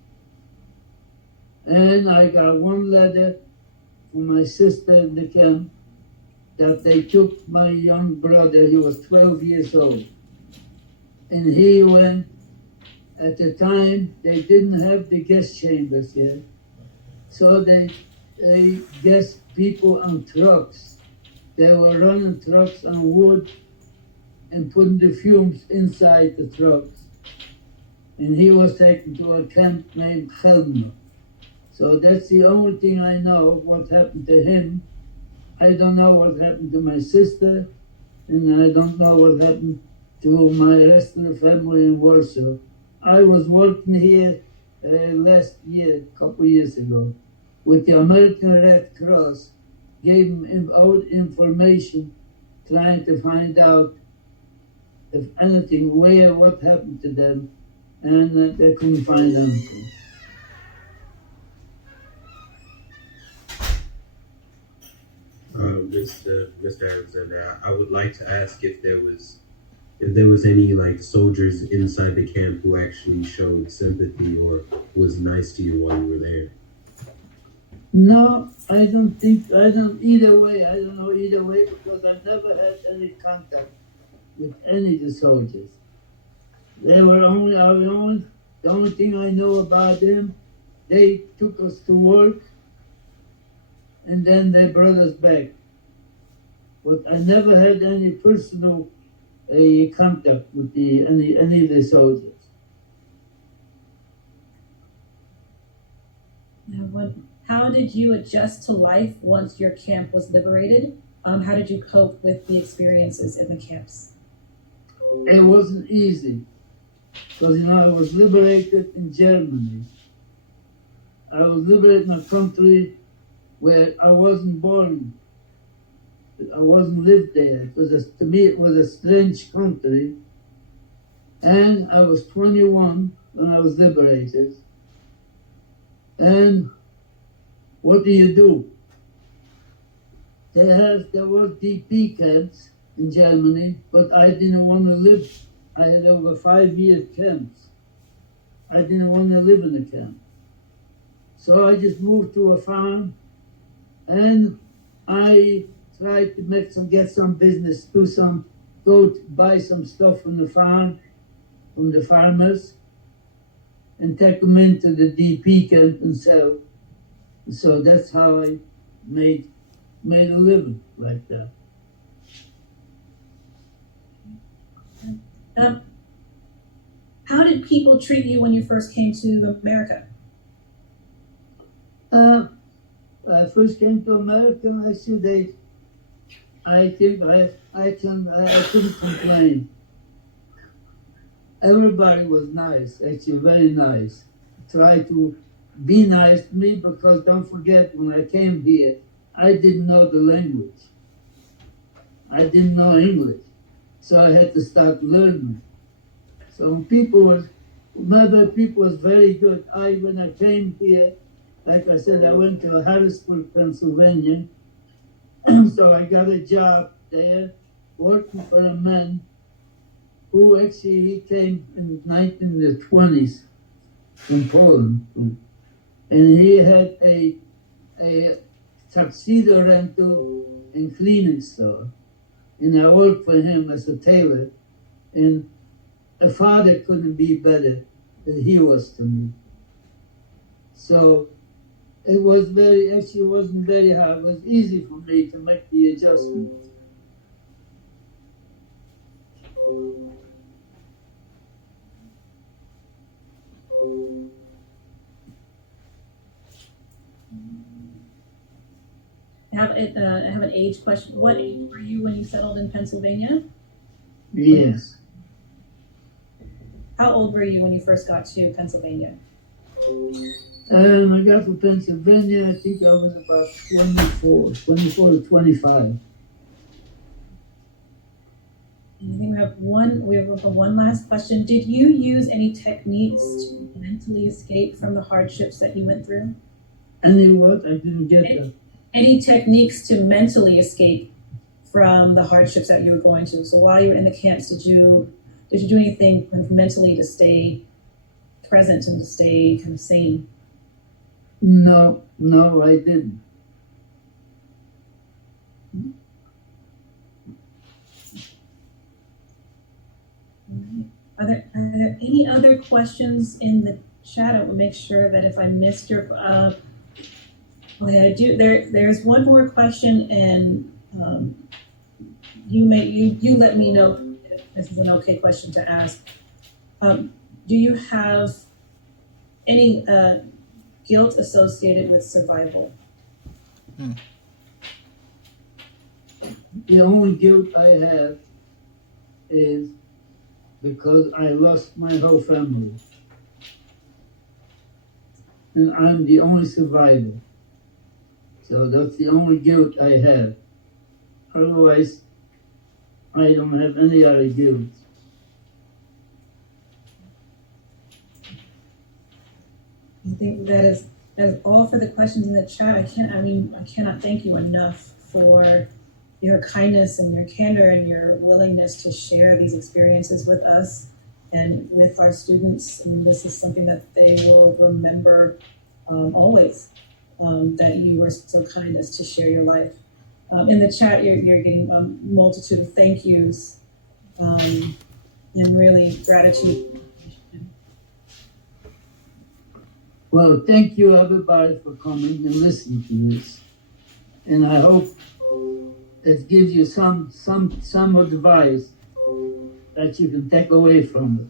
And I got one letter from my sister in the camp that they took my young brother. He was 12 years old. And he went, at the time, they didn't have the guest chambers yet. So they guest people on trucks. They were running trucks on wood and putting the fumes inside the trucks. And he was taken to a camp named Sherman. So that's the only thing I know of what happened to him. I don't know what happened to my sister, and I don't know what happened to my rest of the family in Warsaw. I was working here last year, a couple years ago, with the American Red Cross, gave them out information, trying to find out if anything, what happened to them, and they couldn't find anything. Mr. Alexander, I would like to ask if there was any like soldiers inside the camp who actually showed sympathy or was nice to you while you were there. No, I don't either way. I don't know either way because I never had any contact with any of the soldiers. They were the only thing I know about them, they took us to work and then they brought us back. But I never had any personal contact with any of the soldiers. How did you adjust to life once your camp was liberated? How did you cope with the experiences in the camps? It wasn't easy because I was liberated in Germany. I was liberated in a country where I wasn't born. I wasn't lived there. To me, it was a strange country. And I was 21 when I was liberated. And what do you do? There were DP camps in Germany, but I didn't want to live. I had over 5-year camps. I didn't want to live in a camp. So I just moved to a farm and I tried to get some business, go buy some stuff from the farm, from the farmers, and take them into the DP camp and sell. So that's how I made a living like that. How did people treat you when you first came to America? I first came to America, actually, I think I couldn't complain. Everybody was nice, actually very nice. Tried to be nice to me because don't forget, when I came here, I didn't know the language. I didn't know English. So I had to start learning. So people was very good. When I came here, like I said, I went to Harrisburg, Pennsylvania. So I got a job there working for a man who actually he came in the 1920s from Poland. And he had a tuxedo rental and cleaning store. And I worked for him as a tailor. And a father couldn't be better than he was to me. So it wasn't very hard. It was easy for me to make the adjustment. I have an age question. What age were you when you settled in Pennsylvania? Yes. How old were you when you first got to Pennsylvania? And I got to Pennsylvania, I think I was about 24 to 25. I think we have one last question. Did you use any techniques to mentally escape from the hardships that you went through? Any what? I didn't get that. Any techniques to mentally escape from the hardships that you were going to? So while you were in the camps, did you do anything kind of mentally to stay present and to stay kind of sane? No, I didn't. Are there any other questions in the chat? I will make sure that if I missed your, there's one more question, and you let me know if this is an okay question to ask. Do you have any guilt associated with survival? The only guilt I have is because I lost my whole family. And I'm the only survivor. So that's the only guilt I have. Otherwise, I don't have any other guilt. I think that is all for the questions in the chat. I cannot thank you enough for your kindness and your candor and your willingness to share these experiences with us and with our students. I mean, this is something that they will remember always, that you were so kind as to share your life. In the chat, you're getting a multitude of thank yous and really gratitude. Well, thank you everybody for coming and listening to this. And I hope it gives you some advice that you can take away from it.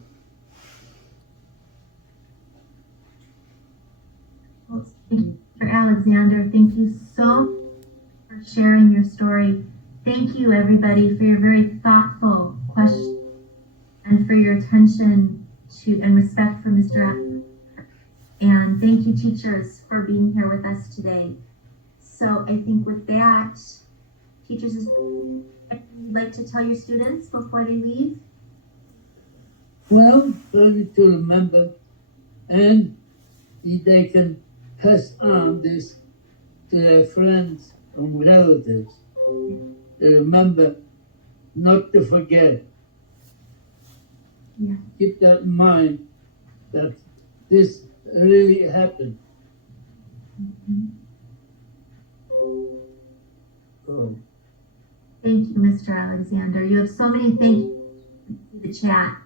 Well, Mr. Alexander, thank you so much for sharing your story. Thank you, everybody, for your very thoughtful questions and for your attention to and respect for Mr. Alexander. And thank you, teachers, for being here with us today. So I think with that, teachers, would you like to tell your students before they leave? Well, maybe to remember, and they can pass on this to their friends and relatives. To remember not to forget. Yeah. Keep that in mind that this really happened. Oh. Thank you, Mr. Alexander. You have so many thank yous in the chat,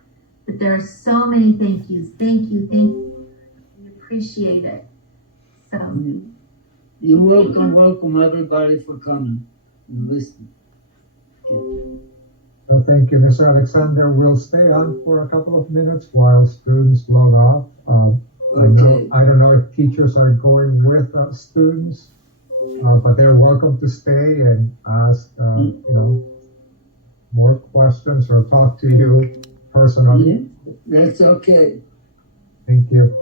but there are so many thank yous. Thank you. We appreciate it. So You're welcome everybody for coming and listening. So thank you, Mr. Alexander. We'll stay on for a couple of minutes while students log off. Okay. I don't know if teachers are going with students, but they're welcome to stay and ask, more questions or talk to you personally. That's okay. Thank you.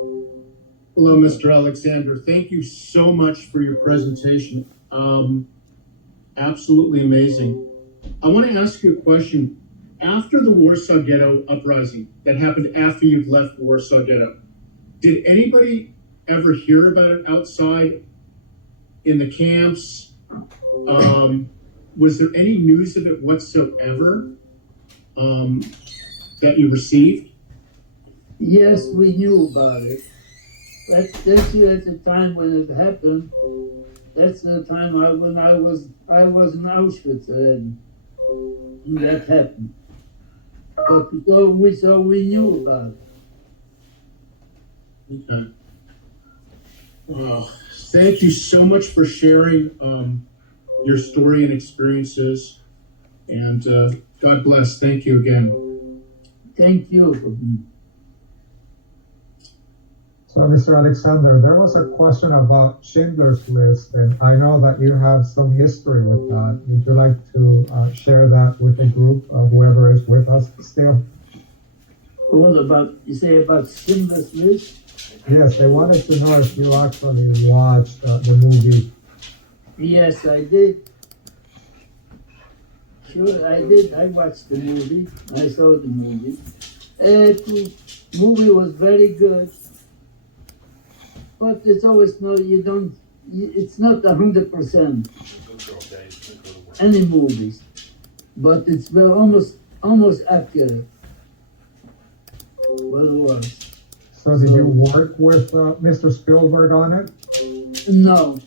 Hello, Mr. Alexander. Thank you so much for your presentation. Absolutely amazing. I want to ask you a question. After the Warsaw Ghetto uprising that happened after you've left Warsaw Ghetto, did anybody ever hear about it outside in the camps? Was there any news of it whatsoever that you received? Yes, we knew about it. That's at the time when it happened. That's the time when I was in Auschwitz and that happened. But so we knew about it. Okay. Well, thank you so much for sharing your story and experiences. And God bless. Thank you again. Thank you. So, Mr. Alexander, there was a question about Schindler's List, and I know that you have some history with that. Would you like to share that with the group, whoever is with us still? All about, you say about Schindler's List? Yes, they wanted to know if you actually watched the movie. Yes, I did. Sure, I did. I watched the movie. I saw the movie. The movie was very good, but it's always no. You don't. It's not 100%. Any movies, but it's well, almost accurate. Well, it was. So did you work with Mr. Spielberg on it? No,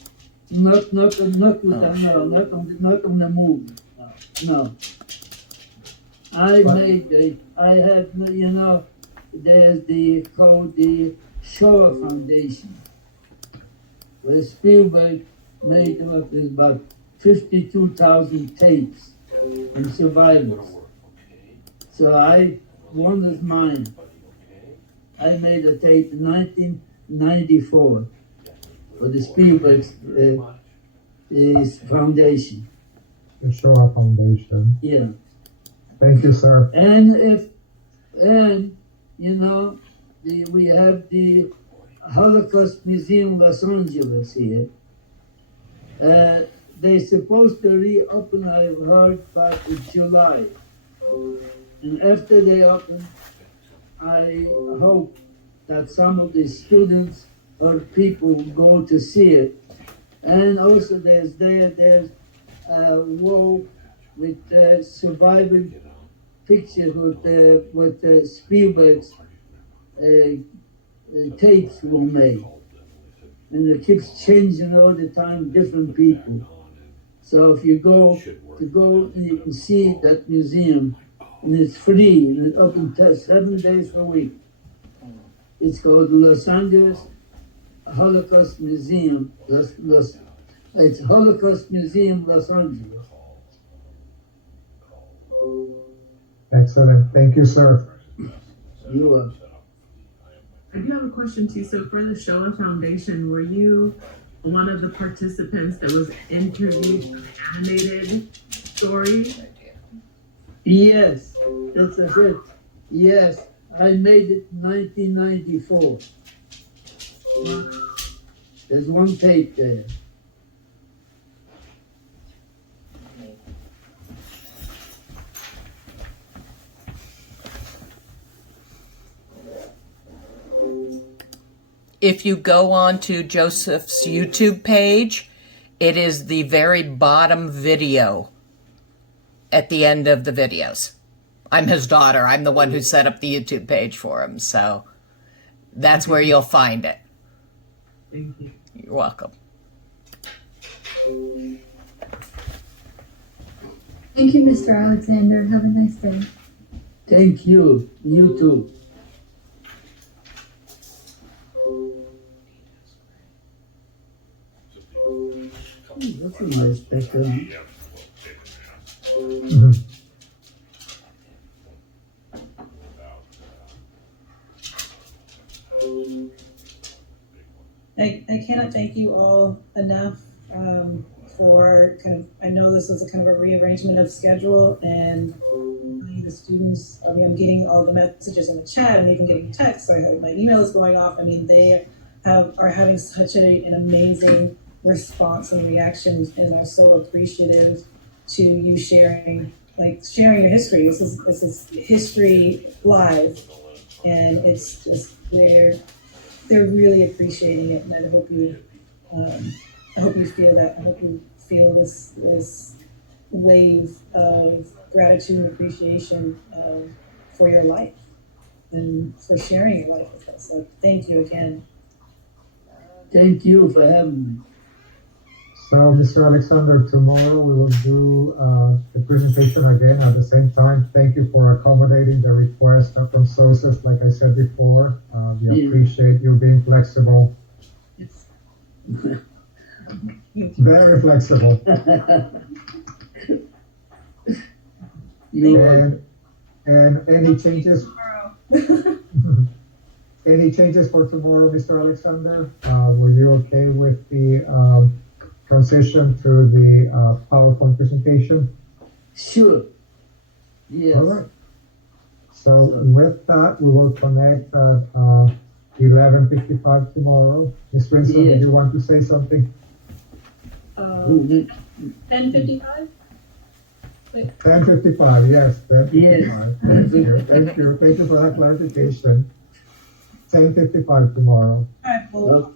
not with not on the movie. No. I had, there's called the Shaw Foundation, where Spielberg made about 52,000 tapes and survivors. So one is mine. I made a tape in 1994 for the Spielberg Foundation. The Shoah Foundation. Yeah. Thank you, sir. We have the Holocaust Museum Los Angeles here. They're supposed to reopen, I've heard, back in July. And after they open, I hope that some of the students or people will go to see it. And also there's a wall with surviving pictures with Spielberg's tapes were made. And it keeps changing all the time, different people. So if you go, and you can see that museum, and it's free, and it's open 7 days a week. It's called Los Angeles Holocaust Museum. It's Holocaust Museum, Los Angeles. Excellent. Thank you, sir. You are. I do have a question too. So for the Shoah Foundation, were you one of the participants that was interviewed for the animated story? Yes, that's it. Yes, I made it in 1994. There's one tape there. If you go on to Joseph's YouTube page, it is the very bottom video at the end of the videos. I'm his daughter. I'm the one who set up the YouTube page for him. So that's where you'll find it. Thank you. You're welcome. Thank you, Mr. Alexander. Have a nice day. Thank you. You too. That's a nice background. I cannot thank you all enough for I know this is a kind of a rearrangement of schedule, and the students, I'm getting all the messages in the chat and even getting texts. So my email is going off. They are having such an amazing response and reactions, and are so appreciative to you sharing your history. This is history live, and it's just they're really appreciating it, and I hope you feel that. I hope you feel this wave of gratitude and appreciation for your life and for sharing your life with us. So thank you again. Thank you for having me. So, Mr. Alexander, tomorrow we will do the presentation again at the same time. Thank you for accommodating the request from sources, like I said before. We appreciate you being flexible. Yes. Very flexible. And any changes? Any changes for tomorrow, Mr. Alexander? Were you okay with the transition to the PowerPoint presentation? Sure. Yes. All right. So with that, we will connect at 11:55 tomorrow. Ms. Winston, Yeah. do you want to say something? 10:55? 10:55, yes, 10:55. Yes. Thank you for that clarification. 10:55 tomorrow. All right, well,